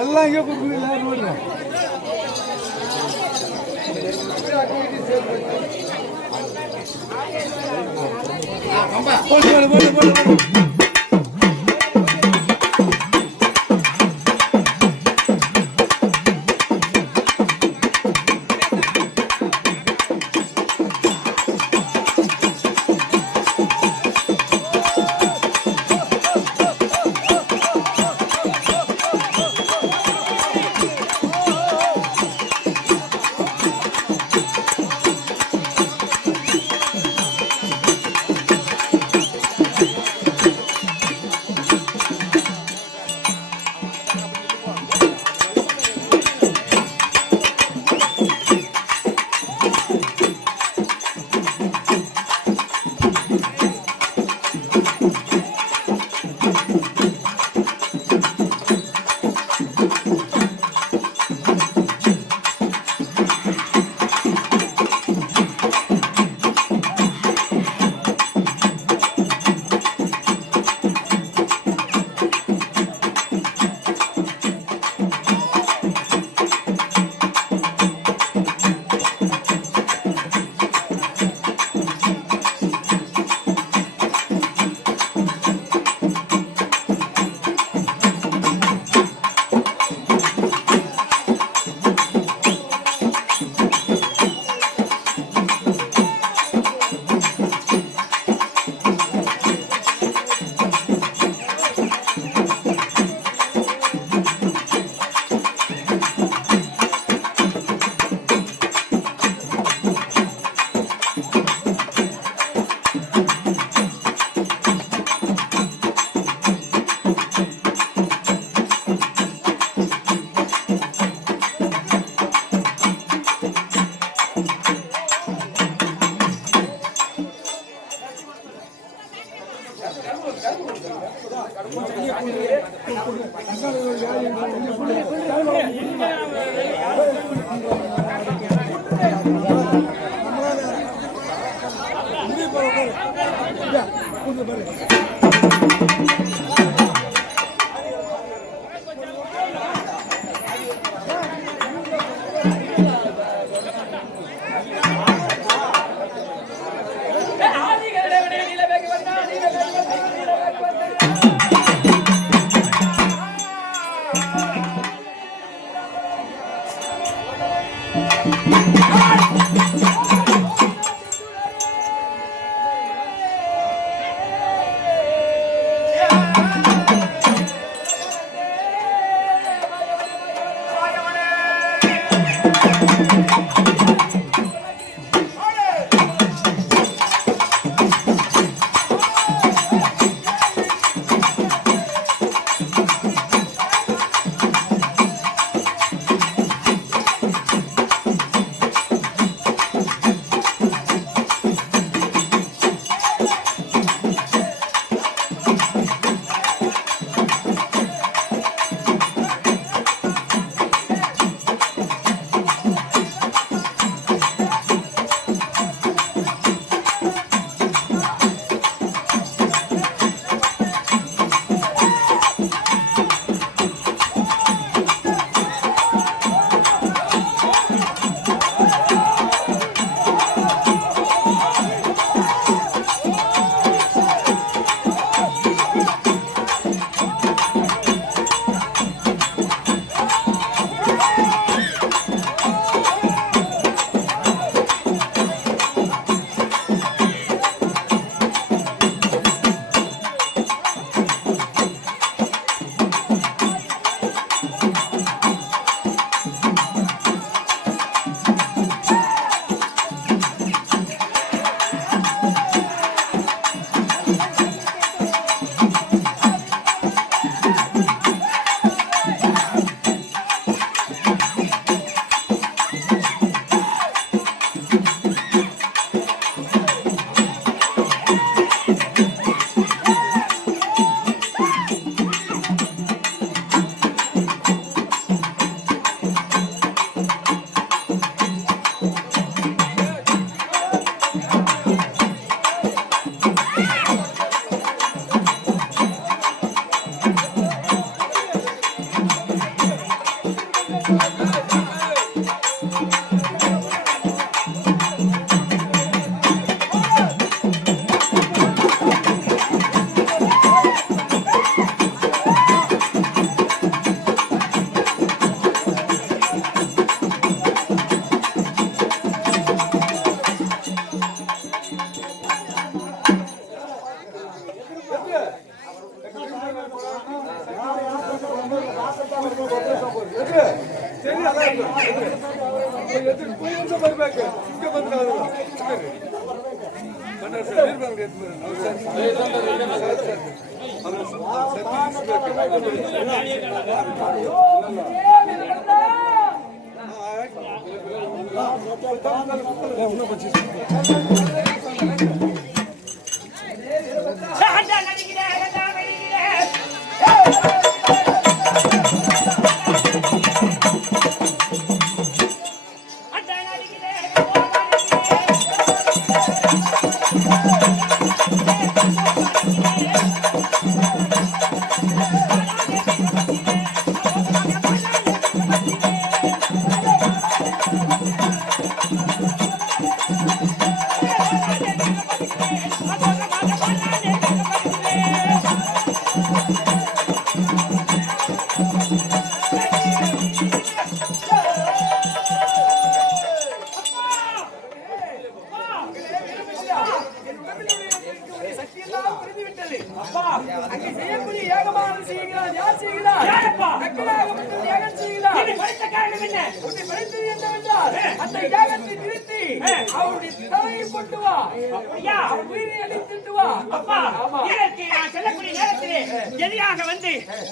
எல்லாம் இங்கே போடுறேன்.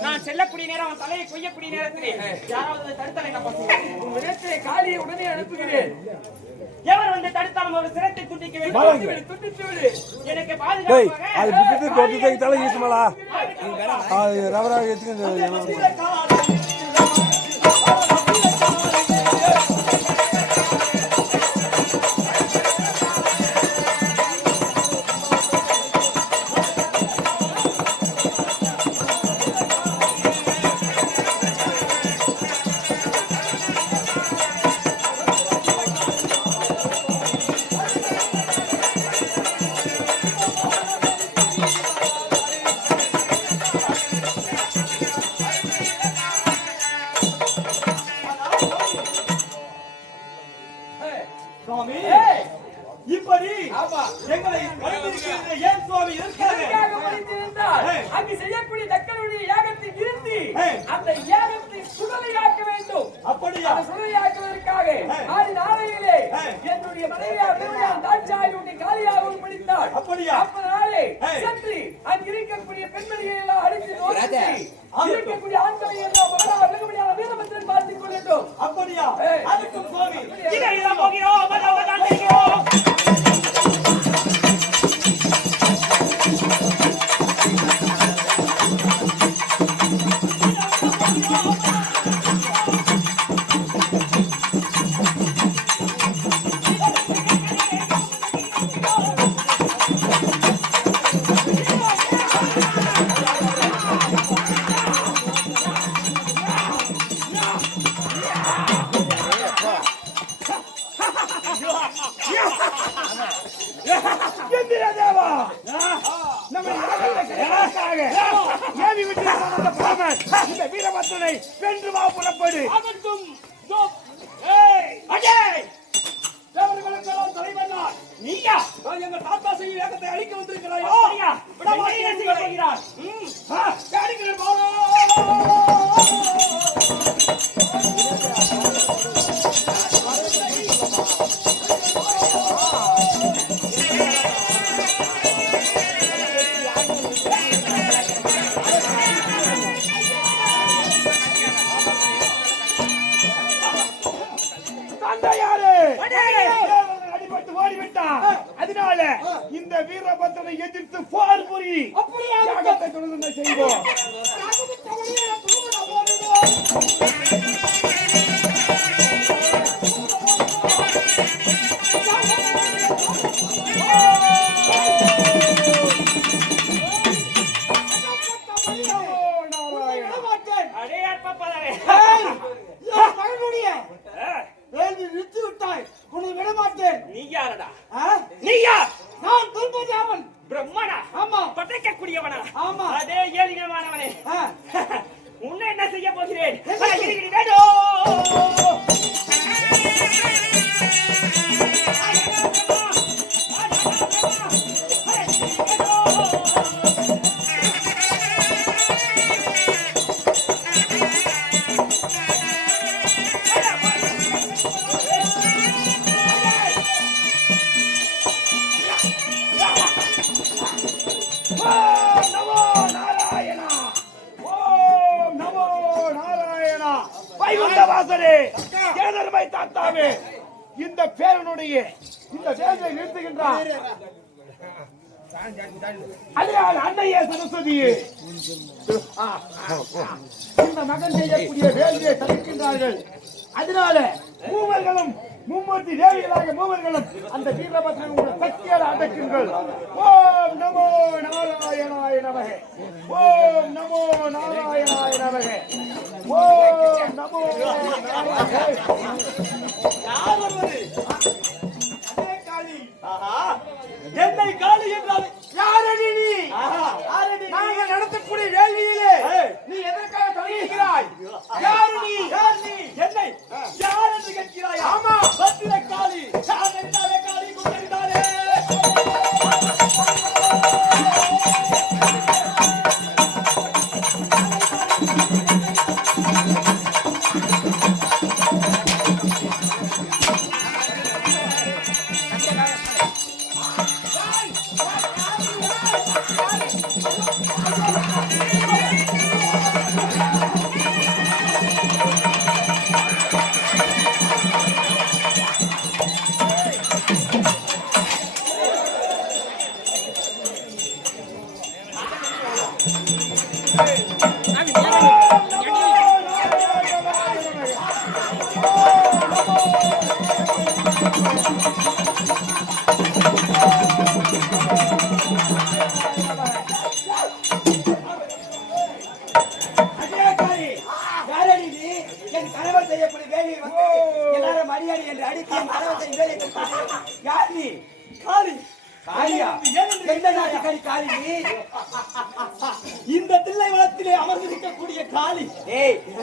நான் செல்லக்கூடிய நேரம் தலையை கொய்யக்கூடிய நேரத்திலே யாராவது தடுத்தலை காலியை உடனே அனுப்புகிறேன். எவர் வந்து தடுத்தாலும் ஒரு சிரத்தை துண்டிக்க பாருங்க. வேண்டும். துண்டித்து விடு. எனக்கு டேய் பாதுகாப்பாக அது பிடித்து தொட்டு தலை ஈசுமலா அது ரவரா எடுத்துங்க சுவாமி இப்படி எங்களை கண்டிருக்கிறது ஏன் சுவாமி எதற்காக படித்திருந்தால் அங்கு செய்யக்கூடிய தக்கனுடைய யாகத்தில் இருந்து அந்த யாகத்தை சுடலையாக்க வேண்டும். அப்படியா? அந்த சுடலையாக்குவதற்காக ஆடி நாளையிலே என்னுடைய மனைவியார் திருமணம் தாட்சாயுடைய காலியாகவும் படித்தாள். அப்படியா? அப்பனாலே சென்று அங்கு இருக்கக்கூடிய பெண்மணியை எல்லாம் அடித்து நோக்கி இருக்கக்கூடிய ஆண்களை எல்லாம் வெகுமதியான வீரபத்திரன் பார்த்துக் கொள்ளட்டும். அப்படியா? அதுக்கும் சுவாமி இதை போகிறோம் மதவதாண்டிக்கிறோம். தேவா நம்ம ஏவி விட்டு அந்த பரமன் இந்த வீரபத்ரனை வென்று வா புறப்படு. அதற்கும் அஜய் தேவர்களுக்கெல்லாம் தலைவன் நான். நீயா எங்கள் தாத்தா செய்யும் வேகத்தை அழிக்க வந்திருக்கிறாய். அப்படியா? என்ன செய்ய போகிறார்? அடிக்கிறேன் பாரோ. அடிபட்டு ஓடிவிட்டான். அதனால இந்த வீரபத்ரனை எதிர்த்து போர் புரி. யாகத்தை தொடர்ந்து செய்வோம். அதே ஏழினமானவனே உன்னை என்ன செய்ய போகிறேன்? இந்த பேரனுடைய இந்த வேலை நிறுத்துகின்றார். அதனால் அன்னையே சரஸ்வதியே இந்த மகன் செய்யக்கூடிய வேலையை தடுக்கின்றார்கள். அதனால மூவர்களும் மும்மூர்த்தி தேவிகளாக மூவர்களும் அந்த வீரபத்ரன் உங்களை சக்தியால் அடக்குங்கள். ஓம் நமோ நாராயணாய நமக. ஓம் நமோ நாராயணாய நமக. ஓம் நமோ என்னை காளி என்றால் யாரடி நீ? நாங்கள் நடத்தக்கூடிய வேலையிலே நீ எதற்காக தலையிடுகிறாய்? யாரு நீ? என்னை யார் என்று கேட்கிறாய்? ஆமா, பத்திர காளி. யார் என்றாலே காளி கூறினாலே. இந்த தில்லைவனத்திலே அமர்ந்திருக்கக்கூடிய காளி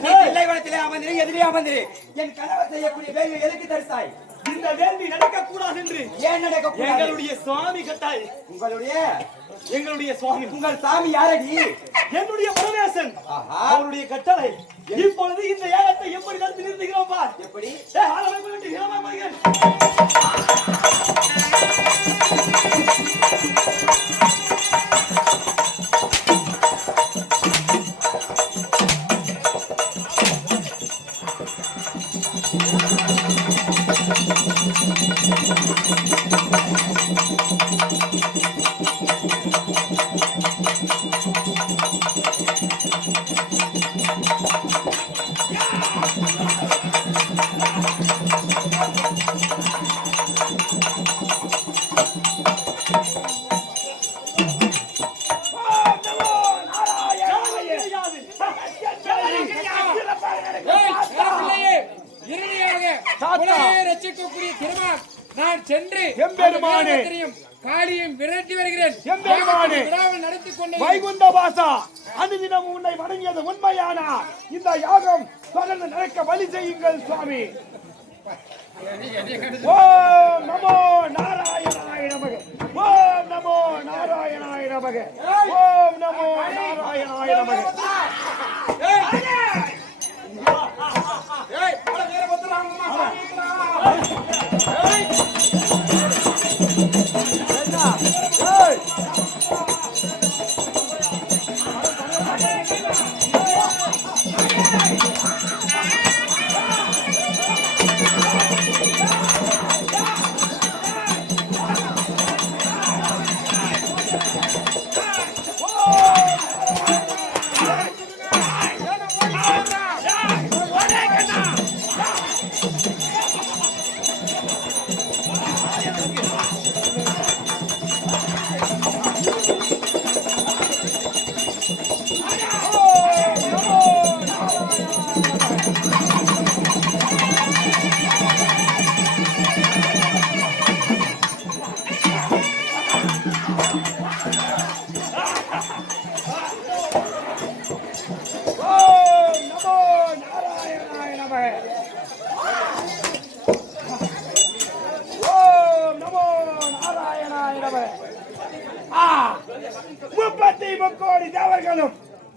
தில்லைவனத்திலே அமர்ந்திரு எதிரே அமர்ந்திரு என் கணவர் செய்யக்கூடிய வேலையை எதுக்கு தரிசாய் இந்த வேள்வி நடக்கக்கூடாது என்று ஏன் நடக்க எங்களுடைய சுவாமி கட்டாய் எங்களுடைய சுவாமி உங்கள் சாமி யாரடி என்னுடைய பரமேசன் அவருடைய கட்டளை இப்பொழுது இந்த ஏகத்தை எப்படி நடத்தி நிறுத்துகிறோம் பார் எப்படி நான் சென்று காளியும் விரட்டி வருகிறேன். நடத்தி கொண்டு வைகுண்ட வாசா அனுதினம் உன்னை வணங்கியது உண்மையானா இந்த யாகம் தொடர்ந்து நடக்க வழி செய்யுங்கள் சுவாமி. ஓம் நமோ நாராயணாய நமக. ஓம் நமோ நாராயணாய நமக. ஓம் நமோ நாராயணாய நமக.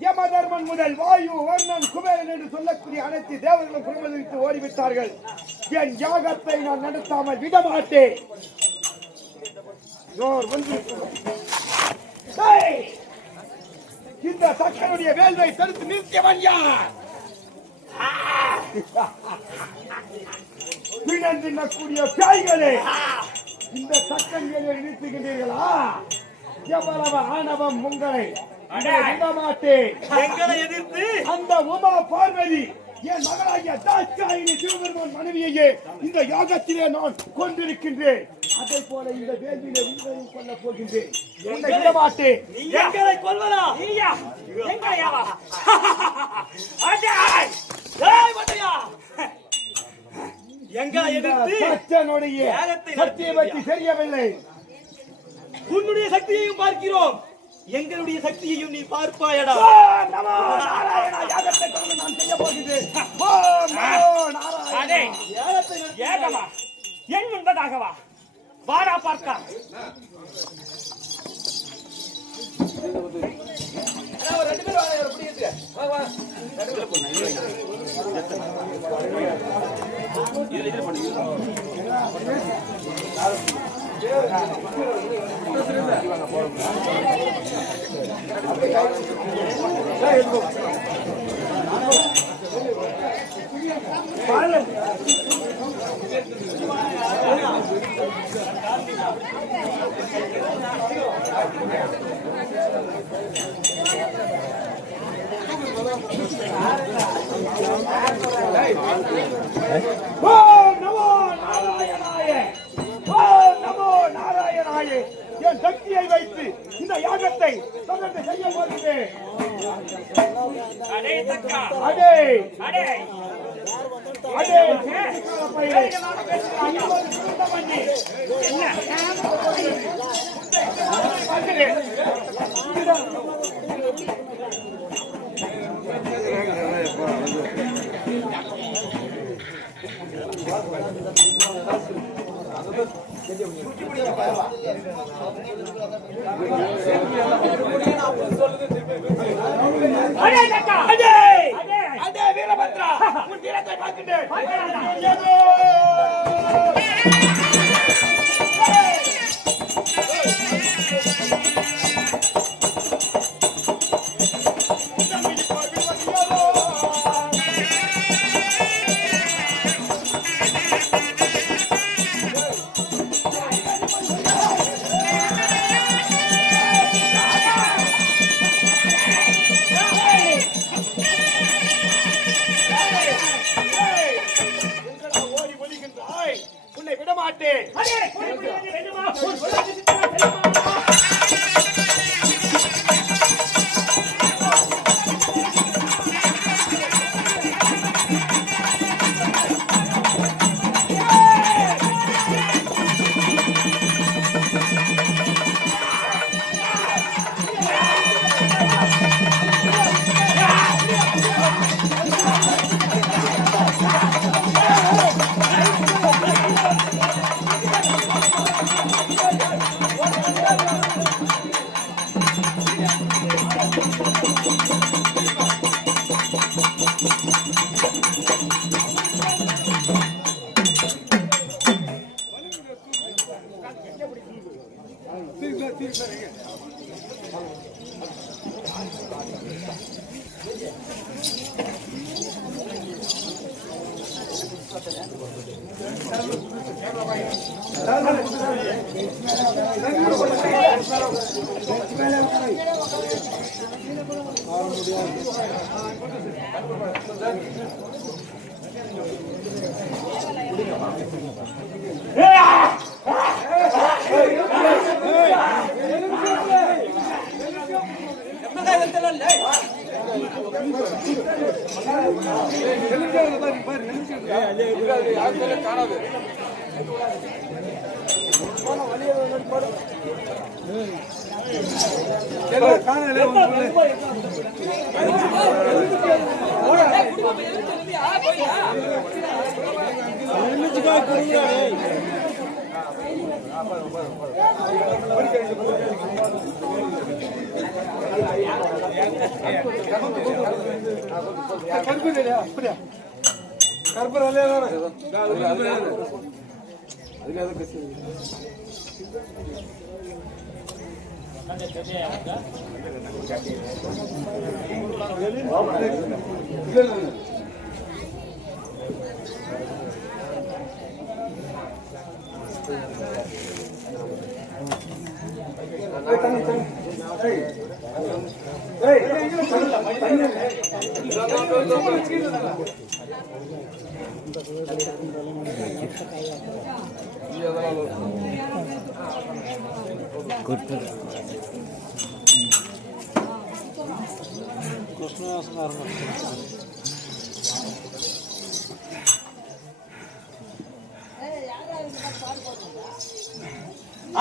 யமதர்மன் முதல் வாயு வர்ணன் குபேரன் என்று சொல்லக்கூடிய அனைத்து தேவர்களும் குடும்பத்திற்கு ஓடிவிட்டார்கள். என் யாகத்தை நான் நடத்தாமல் விடமாட்டேன். இந்த சக்கனுடைய வேள்வை தடுத்து நிறுத்தியவன் யார்? பிணந்தின்னக்கூடிய பேய்களே, இந்த சக்கன் வேலையை நிறுத்துகின்றீர்களா? எவ்வளவு ஆணவம் உங்களை விடமாட்டேன். எங்களை எதிர்த்து அந்த உமா பார்வதி என் மகளாகிய தாட்சாயினி சிவபெருமான் மனைவியையே இந்த யாகத்திலே நான் கொண்டிருக்கின்றேன். அதை போல இந்த வேள்வியிலே உங்களையும் கொல்ல போகின்றேன். உன்னை விடமாட்டேன். எங்களை கொல்வதா? எங்களை எதிர்த்து சச்சனுடைய சக்தியை பற்றி தெரியவில்லை. உன்னுடைய சக்தியையும் பார்க்கிறோம், எங்களுடைய சக்தியையும் நீ பார்ப்பாயடா. நமோ நாராயணா, யாகத்தை தொடர்ந்து நான் செய்ய போகிறேன். ஓம் நமோ நாராயணா. ஏகவா என் முன்பதாகவா வாடா பார்க்க. ஓம் நமோ நாராயணாய. ஓம் நமோ நாராயணாய. என் சக்தியை வைத்து இந்த யாகத்தை தொடர்ந்து செய்ய போகிறேன். அடே தக்கா அடே அடே அடே அடே வீரபத்ரா, உன் வீரத்தை பார்க்கின்றேன். ஓடி ஒளிகின்றாய், உன்னை விடமாட்டேன்.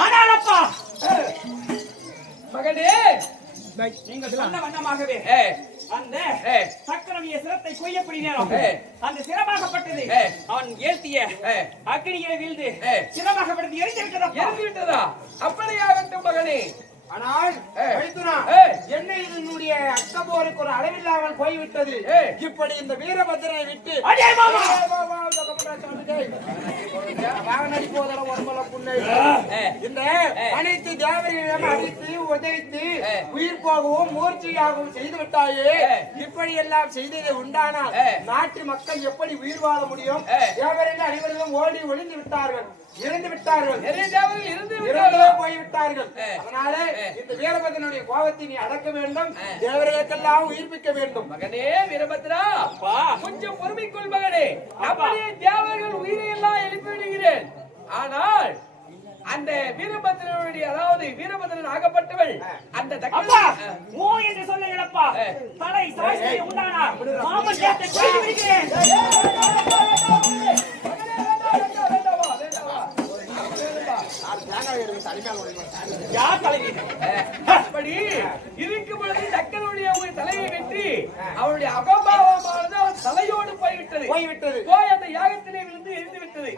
ஆனாலப்பா மகனே, நீங்கள் சொன்ன வண்ணமாகவே அந்த சக்கரவிய சிரத்தை கொய்யப்படி நேரம் அந்த சிரமாகப்பட்டது அவன் ஏற்றிய அக்கினியை வீழ்ந்து சிரமாகப்பட்டது எரிந்து விட்டதா? அப்படியாகட்டும் மகனே. ஆனால் என்ன இதனுடைய அக்கபோருக்கு ஒரு அளவில்லாமல் போய்விட்டது. இப்படி இந்த வீரபத்திரனை விட்டு வாகனடி போதல உடம்புல புண்ணை இந்த அனைத்து தேவரையும் அடித்து உதைத்து உயிர் போகவும் மூர்ச்சையாகவும் செய்து விட்டாயே. இப்படி எல்லாம் செய்ததை உண்டானால் நாட்டு மக்கள் எப்படி உயிர் வாழ முடியும்? தேவர்கள் அனைவரும் ஓடி ஒளிந்து விட்டார்கள், இறந்து விட்டார்கள், இறந்தே போய்விட்டார்கள். அதனால இந்த வீரபத்ரனுடைய கோபத்தை நீ அடக்க வேண்டும், தேவர்களுக்கெல்லாம் உயிர்ப்பிக்க வேண்டும். மகனே வீரபத்ரா, கொஞ்சம் பொறுமை கொள் மகனே. அப்படியே தேவர்கள் உயிரை எல்லாம் எழுப்பி விடுகிறேன். ஆனால் அந்த வீரபத்ரனுடைய, அதாவது வீரபத்ரன் ஆகப்பட்டவள் அந்த ஓ என்று சொல்ல இழப்பா தலை சாய்ச்சி உண்டானா மாமன் கேட்டு சொல்லி விடுகிறேன். அப்படி இருக்கும் பொழுது தக்கனுடைய தலையை வெற்றி அவருடைய அகம்பாவமானது அவன் தலையோடு போய்விட்டது. போய் அந்த யாகத்திலே விழுந்து எரிந்து விட்டது.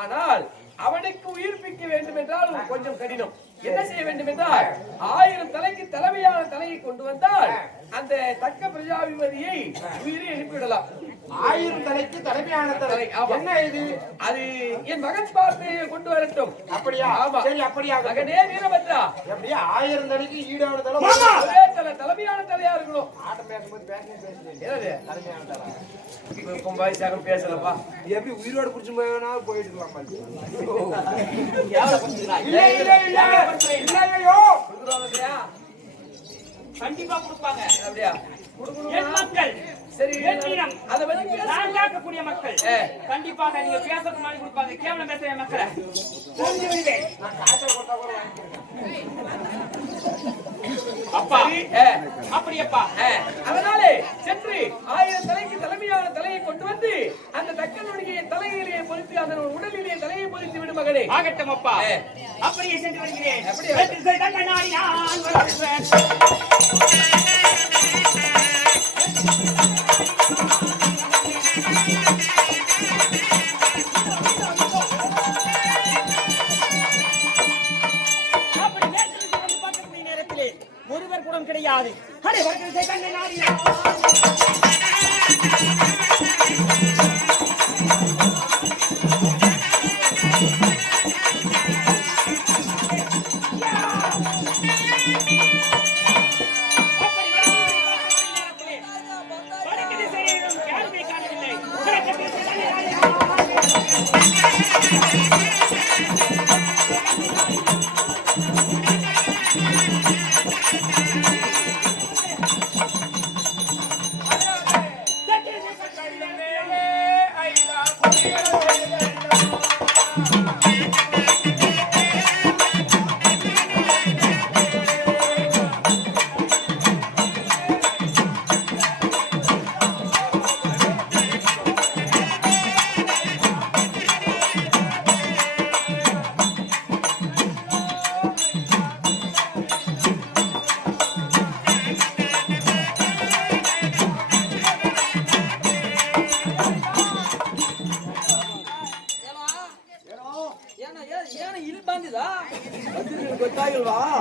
ஆனால் அவனுக்கு உயிர்ப்பிக்க வேண்டும் என்றால் கொஞ்சம் கடினம். என்ன செய்ய வேண்டும் என்றால் 1000 தலைக்கு தலைமையான தலையை கொண்டு வந்தால் அந்த தக்க பிரஜாதிபதியை உயிரை எழுப்பிவிடலாம். 1000 தலைக்கு தலைமையான தலை என்ன இது? அது என் மகன் பார்த்து கொண்டு வரட்டும். அப்படியா? ஆமா. சரி, அப்படியா? மகனே வீரபத்ரா, எப்படியா 1000 தலைக்கு ஈடான தலை? ஒரே தலை, தலைமையான தலையா இருக்கணும். ஆட்டம் பேசும்போது பேசுறேன். என்னது தலைமையான தலை ரொம்ப வயசாக பேசலப்பா. எப்படி உயிரோடு புடிச்சு போனா போயிட்டு இருக்கலாம். கண்டிப்பா கொடுப்பாங்க. அப்படியா? என் மக்கள் சரி, வெற்றிடம் அதை பத்தி நான் காக்கக்கூடிய மக்கள் கண்டிப்பாக நீங்க பேசுறது மாதிரி கொடுப்பாங்க. கேவலம் பேசுற மக்களை தெரிஞ்சு விடுவேன். அப்பா அப்படியப்பா. அதனாலே சென்று 1000 தலைக்கு தலைமையான தலையை கொண்டு வந்து அந்த தக்கனுடைய தலையிலே பொறித்து அந்த உடலிலே தலையை பொறித்து விடும் மகனே. ஆகட்டும் அப்பா, அப்படியே சென்று வருகிறேன். அப்படியே? வெற்றி செய்த கண்ணாடி நான் வருகிறேன். அப்படி நேரத்தில் வந்து பார்க்கக்கூடிய நேரத்திலே ஒருவர் கூட கிடையாது. அடே வெற்றி செய்த கண்ணாடி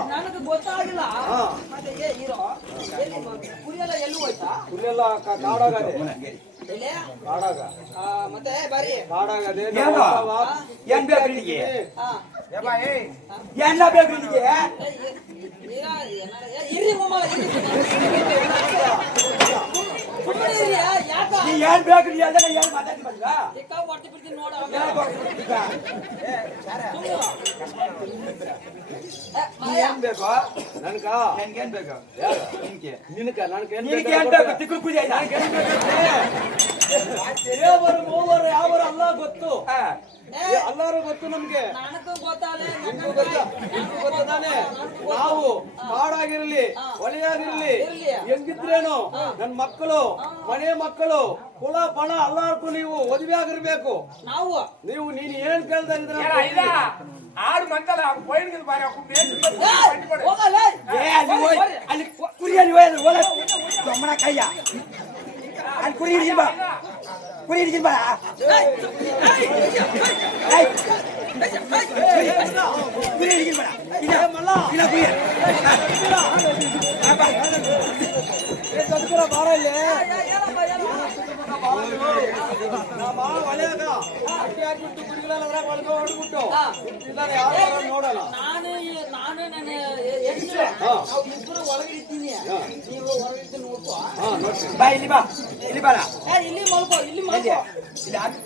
ನನಗೆ ಗೊತ್ತಾಗಿಲ್ಲ. ಮತ್ತೆ ಏ ಹೀರೋ ಕುರಿಯೆಲ್ಲ ಎಲ್ಲೂ ಹೋಯ್ತಾ? ಕುರಿಯೆಲ್ಲ ಕಾಡಾಗದೆ ಎಲ್ಲಿ? ಕಾಡಾಗ ಮತ್ತೆ ಬಾರಿ ಕಾಡಾಗದೆ. ಏನ್ ಬೇಕು ನಿನಗೆ? ಎಲ್ಲ ಬೇಕು ನಿನಗೆ? ಇರಿ ಮಮ್ಮ ನೀ ಏನ್ ಬೇಕು ನೀ ಎಲ್ಲ ಏನ್ ಮಾತಾಡಿ ಬಂದ ಹೊಟ್ಟೆ ಬಿಡ್ತೀನಿ ನೋಡ. ಏನ್ ಬೇಕು ನನ್ಗ? ನನ್ಗೇನ್ ಬೇಕು? ನಿನಗ ನಿನಗೆ ಏನ್ ಬೇಕು? ತಿಕ್ಕಲು ಪೂಜೆ ಮೂವರು ಯಾವರು ಅಲ್ಲ ಗೊತ್ತು, ಎಲ್ಲರೂ ಗೊತ್ತು ನಮ್ಗೆ. ನನಗೂ ಗೊತ್ತಾಲೆ ಗೊತ್ತಾನೆ. ನಾವು ಕಾಡಾಗಿರ್ಲಿ ಹೊಲೆಯಾಗಿರ್ಲಿ ಹೆಂಗಿದ್ರೇನು ನನ್ ಮಕ್ಕಳು ಮನೆ ಮಕ್ಕಳು ಕುಲ ಪಣ ಎಲ್ಲಾರ್ಗೂ ನೀವು ಮದುವೆ ಆಗಿರ್ಬೇಕು. ನಾವು ನೀನು ಏನ್ ಕೇಳ್ತಾ ಇದ್ರ ஆடு மந்தல கோயிலுக்கு பாரு ಹೋಗಲ್ಲ ಅಲ್ಲಿ ಕುರಿಯಲ್ಲಿ ಒಮ್ಮನ ಕೈಯ ಅಲ್ಲಿ ಕುರಿ ಹಿಡಿದ ಕುರಿ ಹಿಡಿದ ಕುರಿ ಹಿಡಿದ ಬಾರ ಇಲ್ಲಿ ನಾನು ನನ್ನ ಇಬ್ಬರು ಒಳಗೆ ನೀವು ಹೊರಗಿದ್ದು ನೋಡ್ಕೋ ಬಾ ಇಲ್ಲಿ ಬಾ ಇಲ್ಲಿ ಬಾರ ಇಲ್ಲಿ ಮಲ್ಕೋ ಇಲ್ಲಿ ಮಲ್ಕೋ ಇಲ್ಲಿ ಹಾಕು.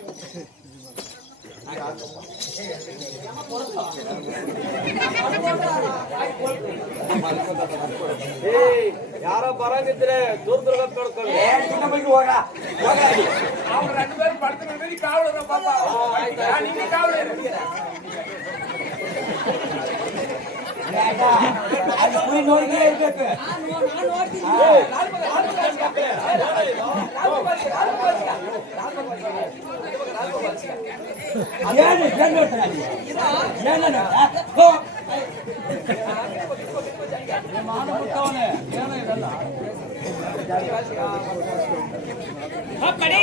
ಯಾರೋ ಬರಂಗಿದ್ರೆ ದೂರ ದೂರ ಕಳ್ಕೊಳ್ಳಿ ಹೋಗ ಅವ್ರು 2 பேரும் படுத்துற மாதிரி காவலரை பாப்பா நீங்க காவலர் ಅಲ್ಲಿ ಕುರಿ ನೋಡಿದ್ರೆ ಇರ್ಬೇಕು ನಾನು ನೋಡ್ತೀನಿ ಏನು ಏನು ನೋಡ್ತಾನೆ ಏನು அப்படி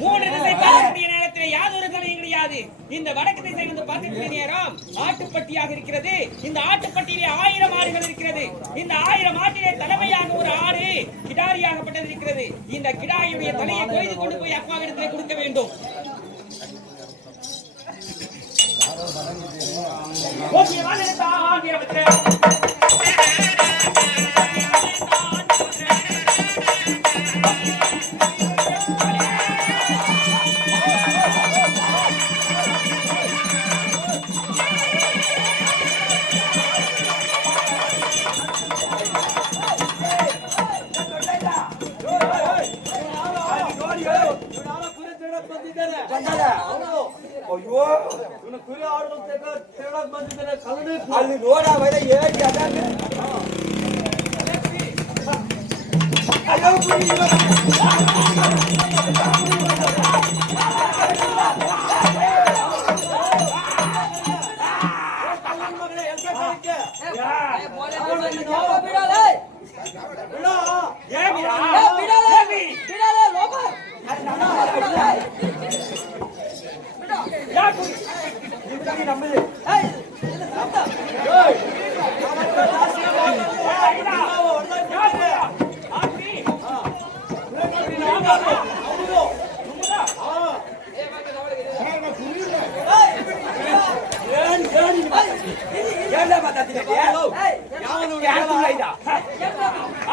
3 திசை பார்க்கக்கூடிய நேரத்தில் யாதொரு கலையும் கிடையாது. இந்த வடக்கு திசை வந்து பார்க்கக்கூடிய நேரம் ஆட்டுப்பட்டியாக இருக்கிறது. இந்த ஆட்டுப்பட்டியிலே 1000 ஆடுகள் இருக்கிறது. இந்த 1000 ஆட்டிலே தலைமையாக ஒரு ஆடு கிடாரியாகப்பட்டது இருக்கிறது. இந்த கிடாரியுடைய தலையை கொய்து கொண்டு போய் அப்பாவிடத்திலே கொடுக்க வேண்டும். ஓகே வாங்கடா ஆகியவற்றை ಅಯ್ಯೋ ಕುರಿ ಆಡು ಬಂದಿದ್ದೇನೆ ಅಲ್ಲಿ ನೋಡ ಹೇಳಿ ಅದಾಗೆ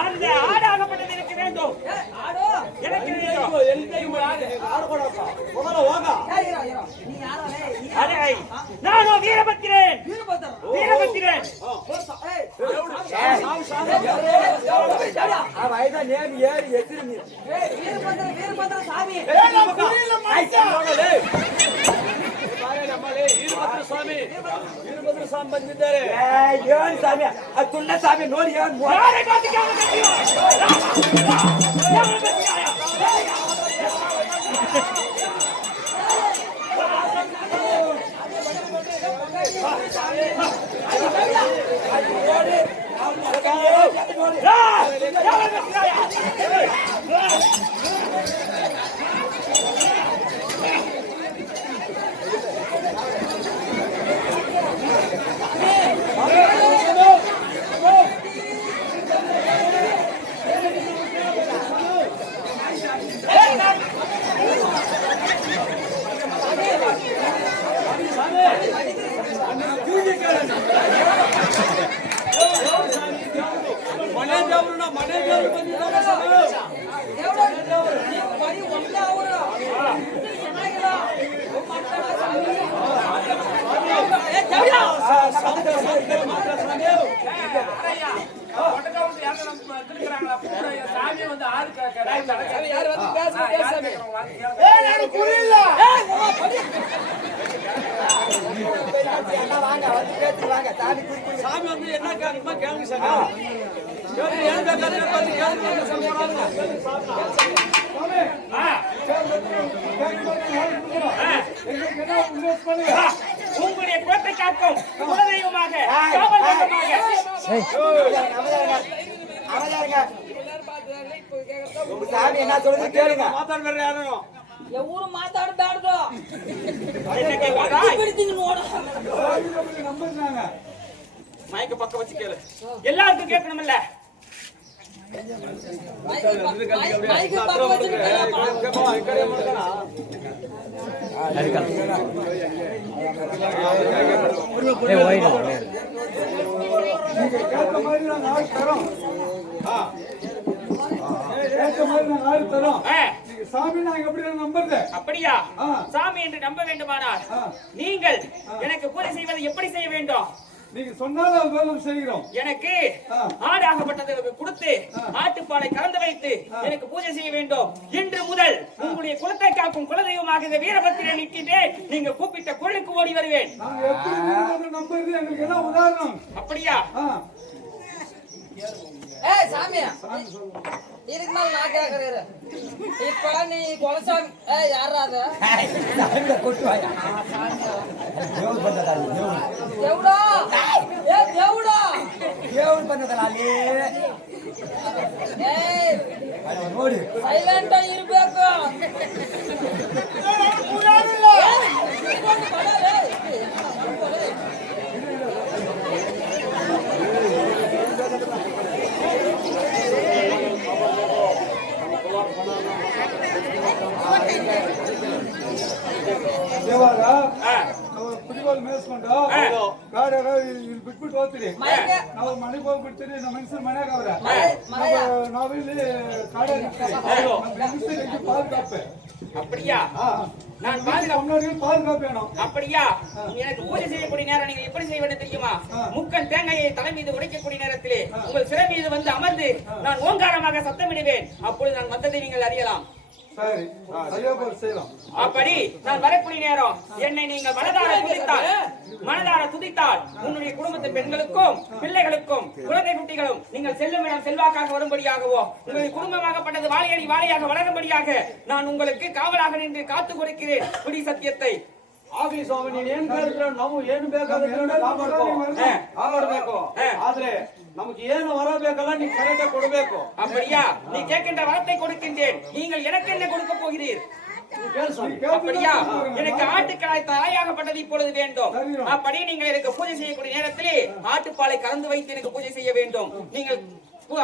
அந்த ஆடாகப்பட்டது எனக்கு வேண்டும். எனக்கு ನಾನು ವೀರಭದ್ರನ್ ವೀರಭದ್ರನ್ ವೀರಭದ್ರ ಸ್ವಾಮಿ ವೀರಭದ್ರ ಸ್ವಾಮಿ ಬಂದಿದ್ದಾರೆ. ಏನ್ ಸ್ವಾಮಿ ಅದು ತುಂಡ ಸ್ವಾಮಿ ನೋಡಿ ಏನ್ சாமி வந்து ஆறு சாமி வந்து என்ன காரணமா கேள்வி சாமி உங்களுடைய குலத்தை காக்கும் குலதெய்வமாக காவல் சாமி என்ன சொல்றது கேளுங்க ఎవరు మాట్లాడబాడదు மைக்க பக்கம் வச்சு கேளு எல்லாருக்கும் கேட்கணும்ல మైక్ పక్క వచ్చి ஏற்ற மாதிரி நாங்க ஆறு தரோம். ஆ, நீங்க சாமி நாங்க எப்படி நம்புறது? அப்படியா? ஆ. சாமி என்று நம்ப வேண்டுமானால் ஆ. நீங்கள் எனக்கு பூஜை செய்வதை எப்படி செய்ய வேண்டும்? நீங்க சொன்னாலும் அது போல நம்ம செய்கிறோம். எனக்கு ஆ. ஆடாகப்பட்டதை கொடுத்து ஆட்டுப்பாலை கலந்து வைத்து எனக்கு பூஜை செய்ய வேண்டும். இன்று முதல் உங்களுடைய குலத்தை காக்கும் குலதெய்வமாக இந்த வீரபத்திரன் நிற்கின்றேன். நீங்க கூப்பிட்ட குரலுக்கு ஓடி வருவேன். நாங்க எப்படி நீங்க நம்புறது? எங்களுக்கு என்ன உதாரணம்? அப்படியா? ஆ. ஏய் சாமி இதுக்கு மேல நான் கேக்குறேன். இப்ப நீ குலசாமி யாரா அது? தேவுடா ஏ தேவுடா దేవుడు పన్నదలాలి ஏய் ನೋಡಿ ಸೈಲೆಂಟ್ ಇರಬೇಕು. ಇವಾಗ ನಾವು ಕುಡಿಗೋಲ್ ಮೇಯಿಸ್ಕೊಂಡು ಗಾಡಿಯಾಗ ಇಲ್ಲಿ ಬಿಟ್ಬಿಟ್ಟು ಹೋಗ್ತೀರಿ. ನಾವು ಮನೆಗೆ ಹೋಗ್ಬಿಡ್ತೀರಿ. ನಮ್ಮ ಹೆಂಗಸರು ಮನ್ಯಾಗ ಅವ್ರೆ. ನಾವಿಲ್ಲಿ ಕಾಡಿಯಾಗ ಇರ್ತೀವಿ. ನಮ್ಮ ಹೆಂಗಸರಿಗೆ பாதுகாப்பு. அப்படியா? நான் முன்னோர்கள் பாதுகாப்பு வேணும். அப்படியா? எனக்கு பூஜை செய்யக்கூடிய நேரம் நீங்க எப்படி செய்ய வேண்டும் தெரியுமா? முக்கன் தேங்காயை தலை மீது உடைக்கக்கூடிய நேரத்திலே உங்கள் சிறை மீது வந்து அமர்ந்து நான் ஓங்காரமாக சத்தமிடுவேன். அப்பொழுது நான் வந்ததை நீங்கள் அறியலாம். சரி, ஐயா போய் செய்யலாம். அப்படி நான் வரக்கூடிய நேரம் என்னை நீங்கள் மனதார துதித்தால் உன்னுடைய குடும்பத்து பெண்களுக்கும் பிள்ளைகளுக்கும் குழந்தை குட்டிகளும் நீங்கள் செல்லும் இடம் செல்வாக்காக வரும்படியாகவோ உங்களுடைய குடும்பமாகப்பட்டது வாழையடி வாழையாக வளரும்படியாக நான் உங்களுக்கு காவலாக நின்று காத்துக் கொடுக்கிறேன். குடி சத்தியத்தை ಆಗ್ಲಿ ಸ್ವಾಮಿ, ನೀನ್ ಏನ್ ಕೇಳಿದ್ರೆ ನಾವು ಏನು ಬೇಕಾದ್ರೆ ಕಾಪಾಡಬೇಕು. ಆದ್ರೆ ನಮ್ಗೆ ಏನು ವರ ಬೇಕಲ್ಲ ನೀನ್ ಕರೆಕ್ಟ್ ಕೊಡಬೇಕು. அப்படியா? நீ கேட்கின்ற வரத்தை கொடுக்கின்றேன். நீங்கள் எனக்கு என்ன கொடுக்க போகிறீர்? அப்படியா? எனக்கு ஆட்டுக்கடாய் தாயாகப்பட்டது இப்பொழுது வேண்டும். அப்படி நீங்கள் எனக்கு பூஜை செய்யக்கூடிய நேரத்திலே ஆட்டுப்பாலை கலந்து வைத்து எனக்கு பூஜை செய்ய வேண்டும். நீங்கள்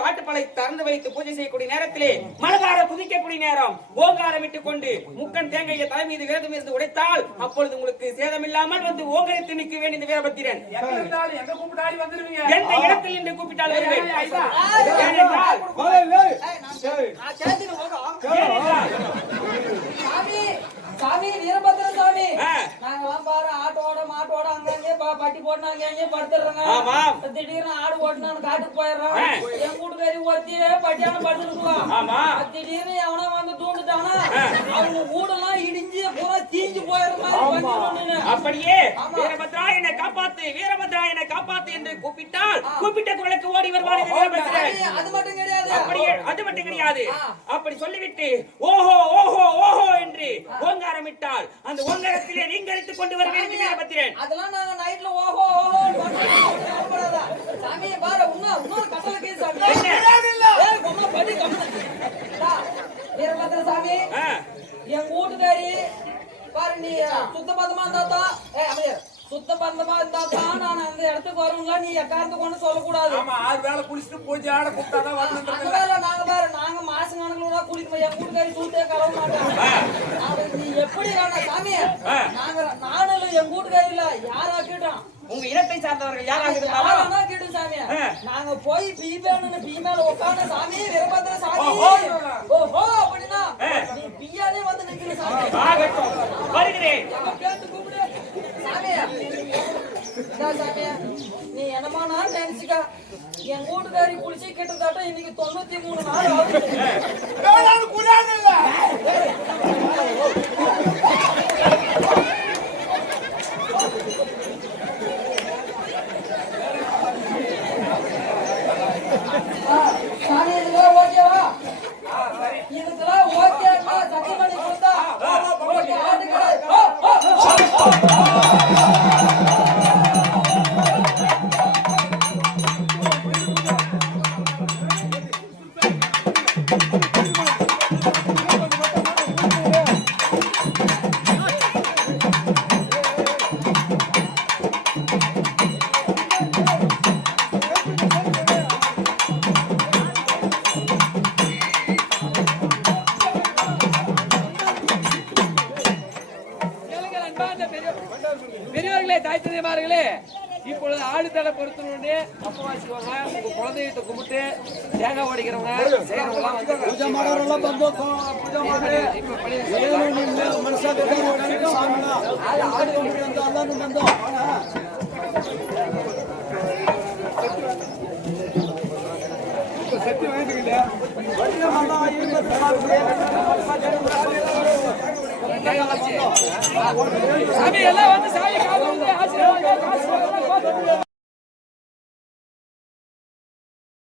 ஆட்டுப்பாலை திறந்து வைத்து பூஜை செய்யக்கூடிய நேரத்திலே மனதார துதிக்கக்கூடிய நேரம் ஓங்காரம் இட்டுக் கொண்டு முக்கன் தேங்காயை தலை மீது விரதம் இருந்து உடைத்தால் அப்பொழுது உங்களுக்கு சேதமில்லாமல் வந்து ஓங்கரித்து நிற்குவேன். இந்த வீரபத்திரன் எந்த இடத்தில் என்று கூப்பிட்டால் வருவேன். சாமி வீரபத்திர சாமி, நாங்கெல்லாம் பாரு ஆட்டோட மாட்டோட அங்கங்கே பட்டி போட்டு அங்கங்கே படுத்துறோங்க. திடீர்னு ஆடு ஓட்டுனான்னு காட்டுக்கு போயிடுறோம். என் கூட்டுக்காரி ஒருத்தியே பட்டியான படுத்துருக்குவான். திடீர்னு எவனா வந்து தூண்டுட்டானா அவங்க வீடெல்லாம் இடிஞ்சு பூரா தீஞ்சு போயிடுற மாதிரி. அப்படியே வீரபத்ரா என்னை காப்பாத்து, வீரபத்ரா என்னை காப்பாத்து என்று கூப்பிட்ட குரலுக்கு ஓடி வருவான். அது மட்டும் கிடையாது. அப்படியே அது மட்டும் கிடையாது. அப்படி சொல்லிவிட்டு ஓஹோ ஓஹோ ஓஹோ என்று ஓங்காரமிட்டால் அந்த ஓங்காரத்திலே நீங்கள் எடுத்துக் கொண்டு வருவேன். வீரபத்திரன் அதெல்லாம் நாங்க நைட்ல ஓஹோ ஓஹோ சாமி பாரு இன்னொரு கட்டளை கேஸ் வீரபத்திர சாமி, என் கூட்டுக்காரி பாரு நீ சுத்தபத்தமா இருந்தா சுத்தபந்தமா இருந்தா தான் நான் அந்த இடத்துக்கு வரும்ல. நீ எக்காரத்து கொண்டு சொல்லக்கூடாது. நாங்க மாசம் கணக்குல குளிக்க என் கூட்டுக்காரி சூட்டே கலவ மாட்டேன். நீ எப்படி சாமி நானும் என் கூட்டுக்காரி இல்ல யாரா கேட்டான் உங்க இடத்தை சார்ந்தவர்கள் யாராக இருந்தாலும் கேட்டு சாமி நாங்க போய் பீமேல உட்காந்து சாமி வீரபத்திர சாமி ஓஹோ அப்படின்னா நீ பியாலே வந்து நிக்கிற சாமி வருகிறேன். கூப்பிடு சாமி. சாமி நீ என்னமா நான் நினைச்சுக்க என் கூட்டுக்காரி குளிச்சு கிட்டத்தட்ட இன்னைக்கு 93 நாள் ஆகுது. சாமி இதுக்கெல்லாம் ஓகேவா? இதுக்கெல்லாம் ஓகே சத்தியம் பண்ணி கொடுத்தா பித்தளை பொறுத்தனோடனே அப்பவாசிவாங்க உங்க குலதெய்வத்தை கும்பிட்டு தேங்காய் உடைக்கிறவங்க செய்யறவங்க எல்லாம் வந்து பூஜை ಮಾಡೋರೆಲ್ಲ ಬಂದು ಪೂಜೆ ಮಾಡಿ ಏನು ನಿಮ್ಮ ಮನಸ್ಸಾಗ ಸಾಂಗ್ನ ಆಡ್ಕೊಂಡ್ರಿ ಅಂತ ಎಲ್ಲಾನು ಬಂದು சக்தி வாங்கிக்கிட்ட சாமி எல்லாம் வந்து சாமி காவல் ஆசீர்வாதம்